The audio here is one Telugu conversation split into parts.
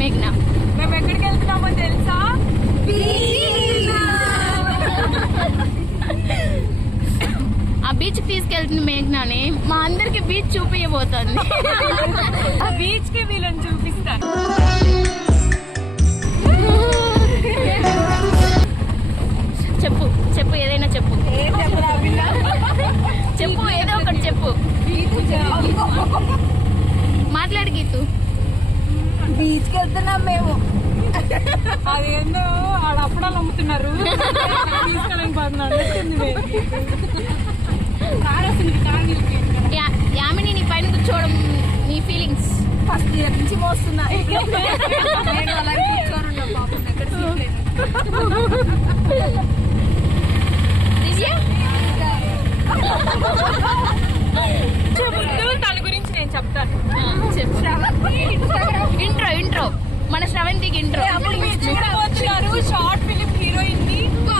మేఘ్నా. మేము ఎక్కడికి వెళ్తున్నామో తెలుసా? ఆ బీచ్ తీసుకెళ్తుంది మేఘ్నాని. మా అందరికి బీచ్ చూపించబోతోంది. ఆ బీచ్ కి వీళ్ళని చూపిస్తాను. చెప్పు చెప్పు, ఏదైనా చెప్పు. చెప్పు, ఏదో ఒకటి చెప్పు. మాట్లాడు గీతు. బీచ్ కి వెళ్తున్నాం మేము. అదేందో ఆడ అప్పుడాలు అమ్ముతున్నారు, తీసుకెళ్ళకపోతున్నాడు. యామిని, నీ పైన కూర్చోవడం నీ ఫీలింగ్స్? ఫస్ట్ ఇయర్ నుంచి మోస్తున్నా. తన గురించి నేను చెప్తాను. ఇంట్రో మన శ్రవంతికి ఇంట్రో. షార్ట్ ఫిలిం హీరోయిన్ ని, ఒక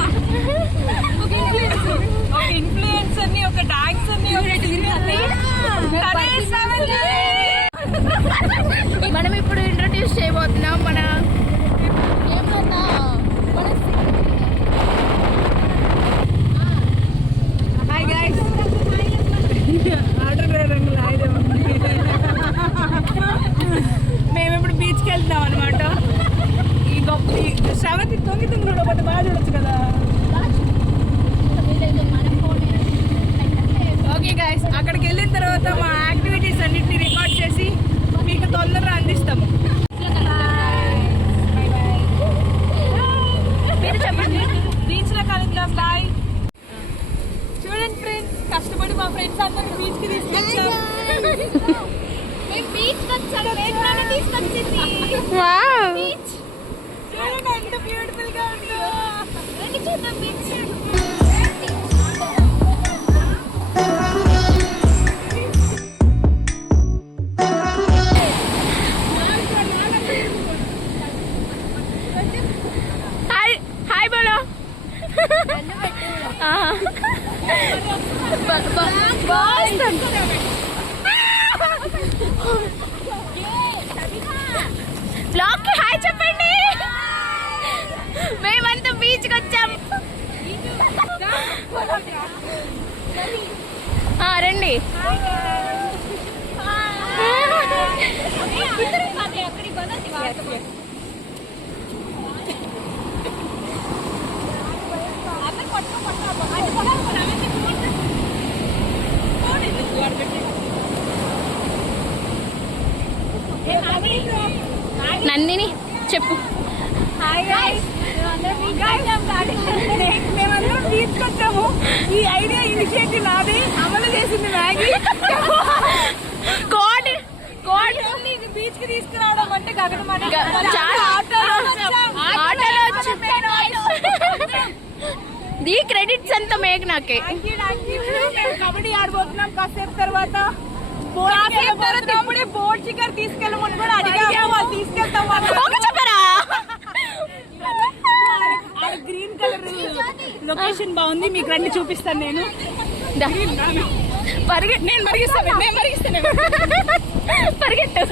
ఇన్ఫ్లుయెన్సర్ ని, ఒక డాన్సర్ ని, మనం ఇప్పుడు ఇంట్రొడ్యూస్ చేయబోతున్నాం మన ఏమన్నా హాయ్ గైస్. మేము ఇప్పుడు బీచ్కి వెళ్తున్నాం అనమాట. ఈ గొప్ప శ్రవంతి తొంగి కొంచెం బాగా చూడొచ్చు కదా. ఓకే గైస్, అక్కడికి వెళ్ళిన తర్వాత మా యాక్టివిటీస్ అన్నిటిని రికార్డ్ చేసి మీకు తొందరగా అందిస్తాము. మీరు చెప్పండి. బీచ్ లో కలుద్దాం. బాయ్. చూడండి ఫ్రెండ్స్, కష్టపడి మా ఫ్రెండ్స్ అందరూ బీచ్ కి తీసుకొచ్చాం. చూడండి ఎంత బ్యూటిఫుల్ గా ఉందో. హాయ్ బోలో. బ్లాగ్ కి హాయ్ చెప్పండి. మేమంతా బీచ్ కి వచ్చాం. రండి. నందిని చెప్పు. మేమందరం బీచ్ కి వచ్చాము. ఈ ఐడియా ఇనిషియేటివ్ నాది, అమలు చేసింది మ్యాగీ. బీచ్ కి తీసుకురావడం అంటే గగనమని. ది క్రెడిట్స్ అంతా మేఘ్నాకే. కబడ్డీ ఆడబోతున్నాం కాసేపు తర్వాత. ఇప్పుడే బోర్డ్ చికెన్ తీసుకెళ్ళమని కూడా అడిగాము. వాళ్ళు తీసుకెళ్తాం. చెప్పరా? గ్రీన్ కలర్ లొకేషన్ బాగుంది, మీకు రండి చూపిస్తాను. నేను మరిగిస్తాను. పరిగెట్టు.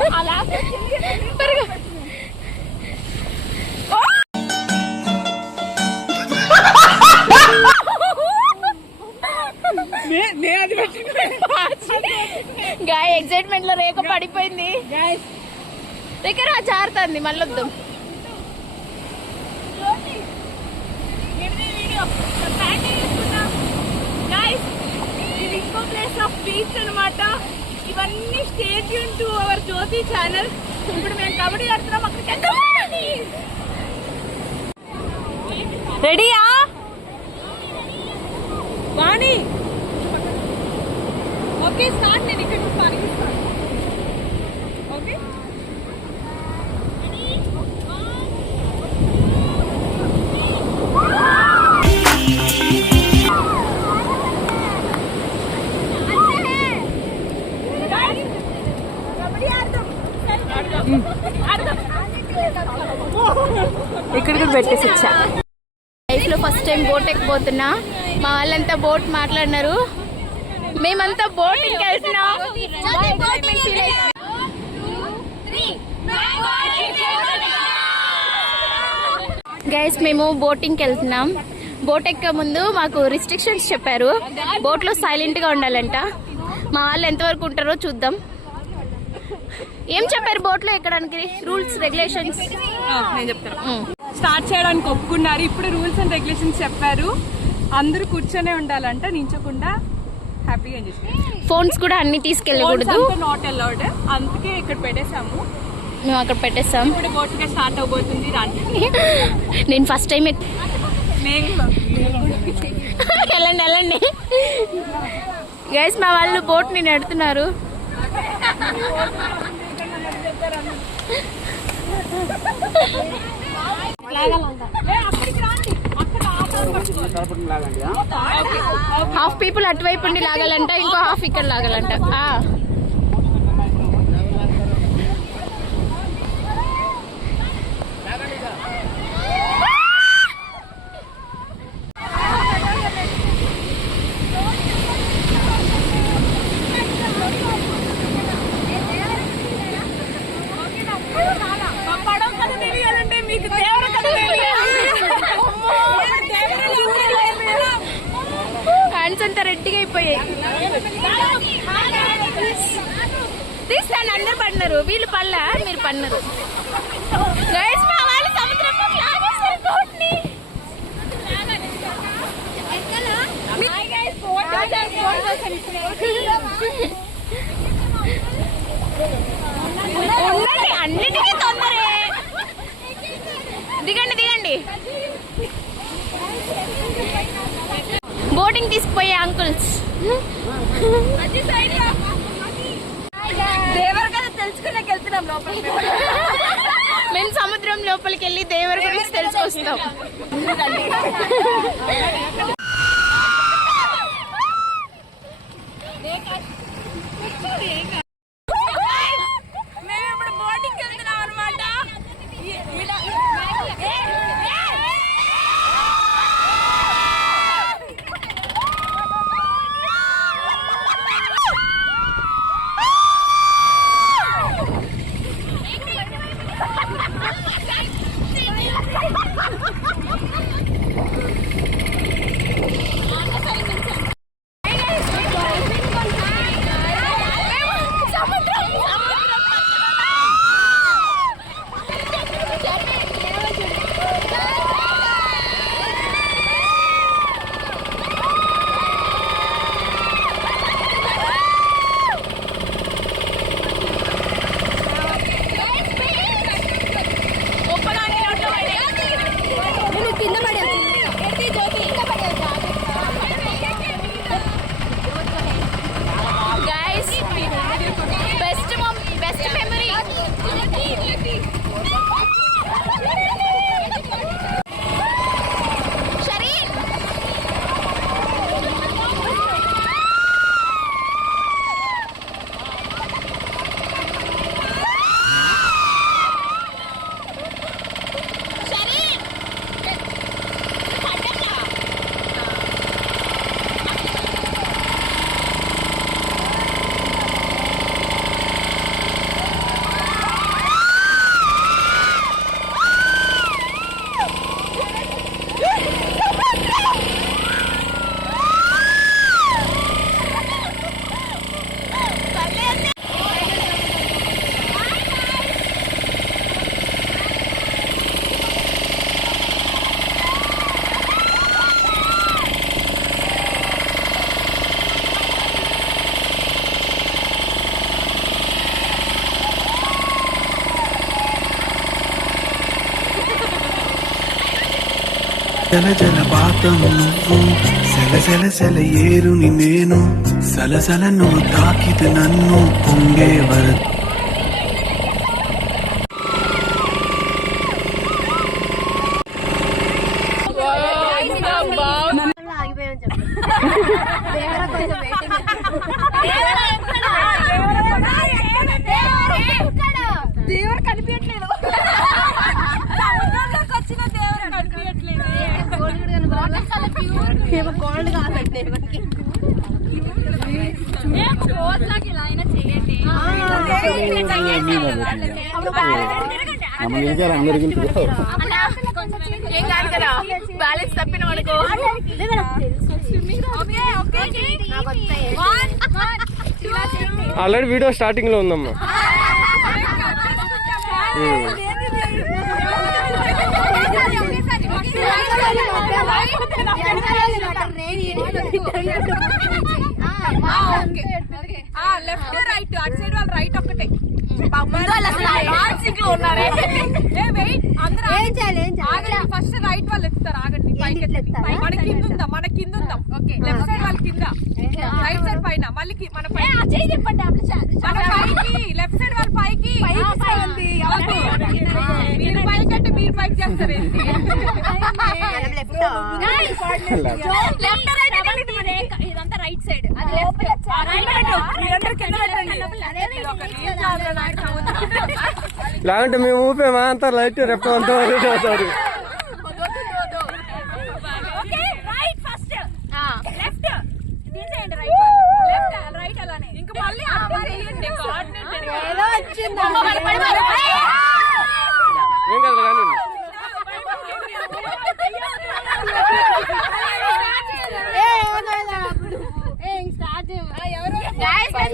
గాయ ఎక్సైట్మెంట్ లో రేఖ పడిపోయింది. దగ్గర జారుతుంది. మళ్ళొద్దు. ఇంకో ప్లేస్ ఆఫ్ బీచ్ అనమాట. ఇవన్నీ stay tune to our Jyothi channel. ఇప్పుడు మేము కబడ్డీ ఆడుతున్నాం. అక్కడికి రెడీయా వాణి? Okay start. నేను ఇక్కడ నుంచి పరిగిస్తాను. ఓకే ఇక్కడికి పెట్టేసి వచ్చా. లైఫ్ లో ఫస్ట్ టైం బోట్ ఎక్కిపోతున్నా. మా వాళ్ళంతా బోట్ మాట్లాడినారు. మేమంతా బోటింగ్ వెళ్తున్నాం. గైస్ మేము బోటింగ్కి వెళ్తున్నాం. బోట్ ఎక్క ముందు మాకు రిస్ట్రిక్షన్స్ చెప్పారు. బోట్లో సైలెంట్గా ఉండాలంట. మా వాళ్ళు ఎంతవరకు ఉంటారో చూద్దాం. ఏం చెప్పారు బోట్లో ఎక్కడానికి? రూల్స్ రెగ్యులేషన్స్ నేను చెప్తాను. స్టార్ట్ చేయడానికి ఒప్పుకున్నారు. ఇప్పుడు రూల్స్ అండ్ రెగ్యులేషన్స్ చెప్పారు. అందరూ కూర్చొనే ఉండాలంట, నించకుండా హ్యాపీగా ఎంజాయ్ చేయాలి. ఫోన్స్ కూడా అన్ని తీసుకెళ్ళకూడదు. Not allowed. అందుకే ఇక్కడ పెట్టేసాము. మేము అక్కడ పెట్టేస్తాం. ఇప్పుడు బోట్గా స్టార్ట్ అవబోతుంది. దానికి నేను ఫస్ట్ టైం వెళ్ళండి గైస్, మా వాళ్ళు బోట్ ని నడుతున్నారు. హాఫ్ పీపుల్ అటువైపు ఉండి లాగాలంట, ఇంకో హాఫ్ ఇక్కడ లాగాలంట. హ్యాండ్స్ అంతా రెడ్డిగా అయిపోయాయి. తీస్తాను, అందరు పడినారు. వీళ్ళు పడలా, మీరు పడినారు. గైస్, మా వాళ్ళు సముద్రంలో లాగేస్తారు బోట్ని. ఉండండి, అన్నిటికీ తొందరే. దిగండి. బోటింగ్ తీసుకుపోయే అంకుల్స్. తెలుసుకున్నాక వెళ్తున్నాం లోపలికి. మేము సముద్రం లోపలికి వెళ్ళి దేవర గురించి తెలుసుకొస్తాం. మేము ఇప్పుడు బోటింగ్కి వెళ్తున్నాం అనమాట. జల జలపాతం నువ్వు, సెల సెల సెల ఏరుని నేను, సలసల నువ్వు తాకితే నన్ను పొంగే వరద. దేవుడు కనిపించట్లేదు. సముద్రంలోకి వచ్చిన దేవుడు కనిపించట్లేదు. గోల్డ్ కాదండి రోజులాగా ఇలా అయినా చెయ్యండి. అన్నా, ఏం కాదు కదా, బ్యాలెన్స్ తప్పిన వాడుకో. ఆల్రెడీ వీడియో స్టార్టింగ్ లో ఉందమ్మా. లెఫ్ట్ రైట్ అటు సైడ్ వాళ్ళు రైట్ ఒక్కటే. ఫస్ట్ రైట్ వాళ్ళు ఎక్కుతారు. ఆగండి, పైకి మన కింద ఉందాం, మన కింద ఉందాం. లెఫ్ట్ సైడ్ వాళ్ళ కింద, రైట్ సైడ్ పైన, మళ్ళీ మన పైకి, లెఫ్ట్ సైడ్ వాళ్ళ పైకి. మీరు పైకి అంటే మీరు పైకి చేస్తారు ఏంటి? ఇదంతా రైట్ సైడ్, లేదంటే మేము ఊపేమా అంతా లైట్ రెప్ప అంతా అవుతారు. ఇంకా మళ్ళీ ఏం కదా కానీ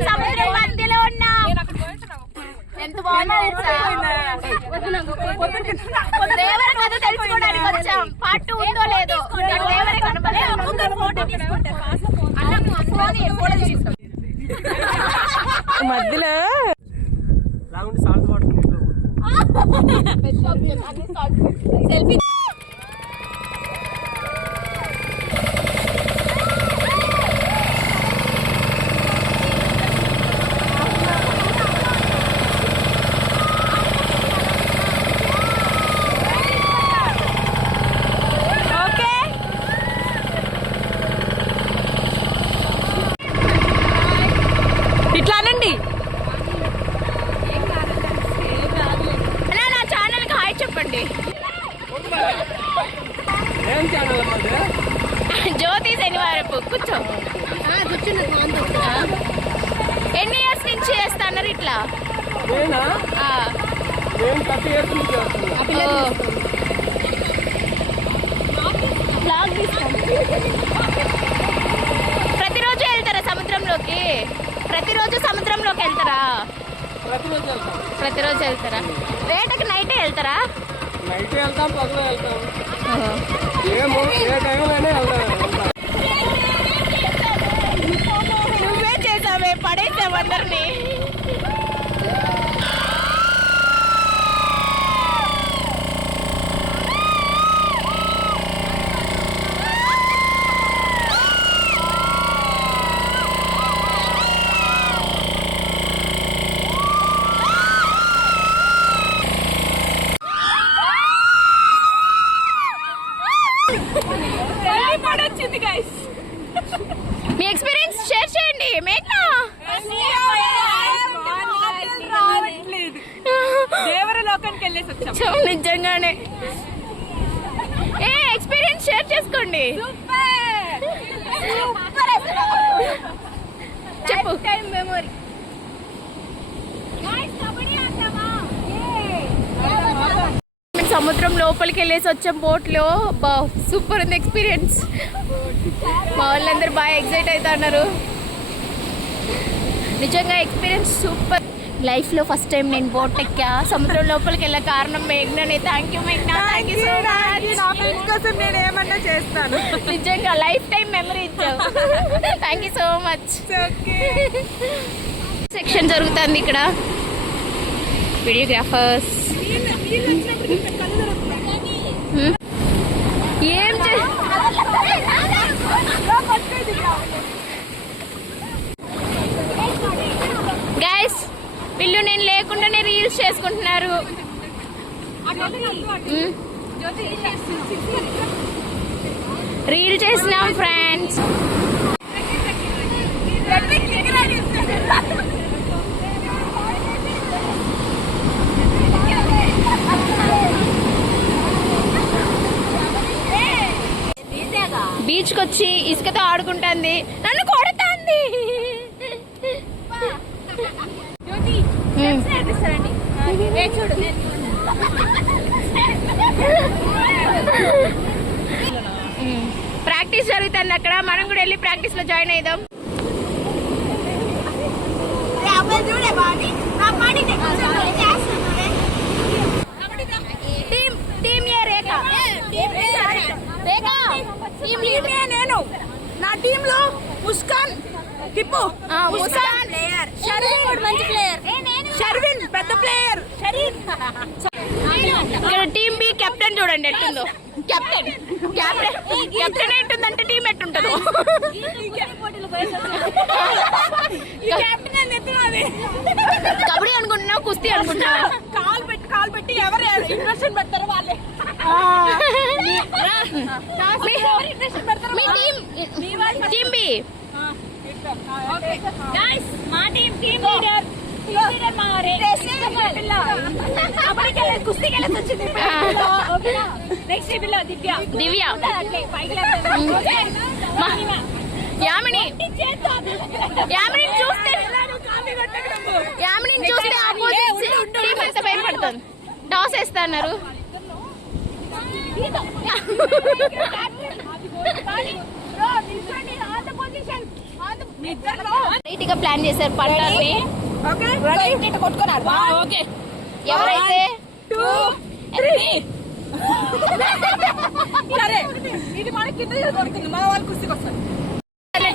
సముద్రం మధ్యలో ఉన్నా. ఎంత బాగున్నా దేవర కథ తెలుసుకోవడానికి వచ్చాం. పార్ట్ ఉందో లేదో దేవరే కనపడలేదు. మధ్యలో సెల్ఫీ. ఇట్లా అనండి. నా ఛానల్ కి హాయ్ చెప్పండి. ఏం ఛానల్ అమ్మా? జ్యోతి శనివారపు. కూర్చో. ఎన్ని ఇయర్స్ నుంచి చేస్తున్నారు ఇట్లా? నేనా? నేను 30 years నుంచి చేస్తున్నా. ప్రతిరోజు వెళ్తారా సముద్రంలోకి? ప్రతిరోజు సముద్రంలోకి వెళ్తారా? ప్రతిరోజు వెళ్తాం. ప్రతిరోజు వెళ్తారా? వేటకి నైటే వెళ్తారా? నైట్ వెళ్తాం, పగలు వెళ్తాం. ఏమో ఏ టైంలోనే వెళ్తాం. నువ్వే చేసావే, పడేసావు అందరినీ. మీ ఎక్స్పీరియన్స్ షేర్ చేయండి. మేఘ్నా దేవర లోకానికి వెళ్ళేసి వచ్చాం. నిజంగానే ఎక్స్పీరియన్స్ షేర్ చేసుకోండి. చెప్పు. మెమొరీ సముద్రం లోపలికి వెళ్ళేసి వచ్చాం బోట్లో. బా సూపర్ ఉంది ఎక్స్పీరియన్స్. మా వాళ్ళందరూ బాగా ఎగ్జైట్ అవుతున్నారు. నిజంగా ఎక్స్పీరియన్స్ సూపర్. లైఫ్లో ఫస్ట్ టైం నేను బోట్ ఎక్కా. సముద్రం లోపలికి వెళ్ళే కారణం మేఘ్నానే. థ్యాంక్ యూ మేఘ్నా, థ్యాంక్ యూ సో మచ్. నా ఫ్రెండ్స్ కోసం నేను ఏమన్నా చేస్తాను. నిజంగా లైఫ్ టైం మెమరీ ఇచ్చావు. Thank you so much. Section జరుగుతుంది ఇక్కడ. వీడియోగ్రాఫర్స్ ఏం గైస్, వీళ్ళు నేను లేకుండానే రీల్స్ చేసుకుంటున్నారు. రీల్ చేసినాం ఫ్రెండ్స్. బీచ్కి వచ్చి ఇసుకతో ఆడుకుంటుంది, నన్ను కొడుతుంది. చూడు జరుగుతుంది అక్కడ. మనం కూడా వెళ్ళి ప్రాక్టీస్ లో జాయిన్ అయిదాం. నేను నా టీమ్ లో ముస్కాన్ టిప్పు ముస్కాన్ షర్విన్ మంచి ప్లేయర్, షర్విన్ పెద్ద ప్లేయర్, ఇక్కడ టీమ్ బి కెప్టెన్ చూడండి ఎట్టుందో. కెప్టెన్ కెప్టెన్ కెప్టెన్ ఎట్టుందంటే టీం ఎట్టుంటదో. కబడ్డీ అనుకుంటున్నావు, కుస్తీ అనుకుంటున్నావు? కాల్ పెట్టి ఎవరు ఇంట్రెస్ట్ పెడతారు వాళ్ళే. మీ టీమ్ బి మా టీమ్ లీడర్ దివ్య, యామిని చూస్తే ఆపోజిట్ టీం ఎంత భయపడుతుంది. టాస్ వేస్తున్నారు. గా ప్లాన్ చేశారు పట్టాలని. ఎవరైతే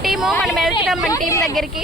టీము మనం వెళ్తున్నాం మన టీం దగ్గరికి.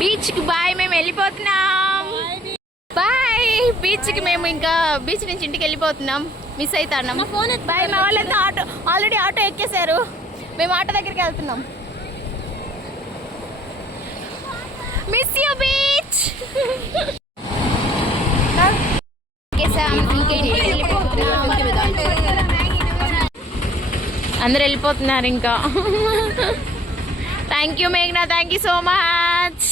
బీచ్ కి బాయ్, మేము వెళ్ళిపోతున్నాం. బాయ్ బీచ్కి మేము ఇంకా బీచ్ నుంచి ఇంటికి వెళ్ళిపోతున్నాం. మిస్ అవుతున్నాం. బాయ్. మా వాళ్ళంతా ఆల్రెడీ ఆటో ఎక్కేశారు. మేము ఆటో దగ్గరికి వెళ్తున్నాం. Miss you beach. అందరు వెళ్ళిపోతున్నారు ఇంకా. థ్యాంక్ యూ మేఘ్నా, థ్యాంక్ యూ సో మచ్.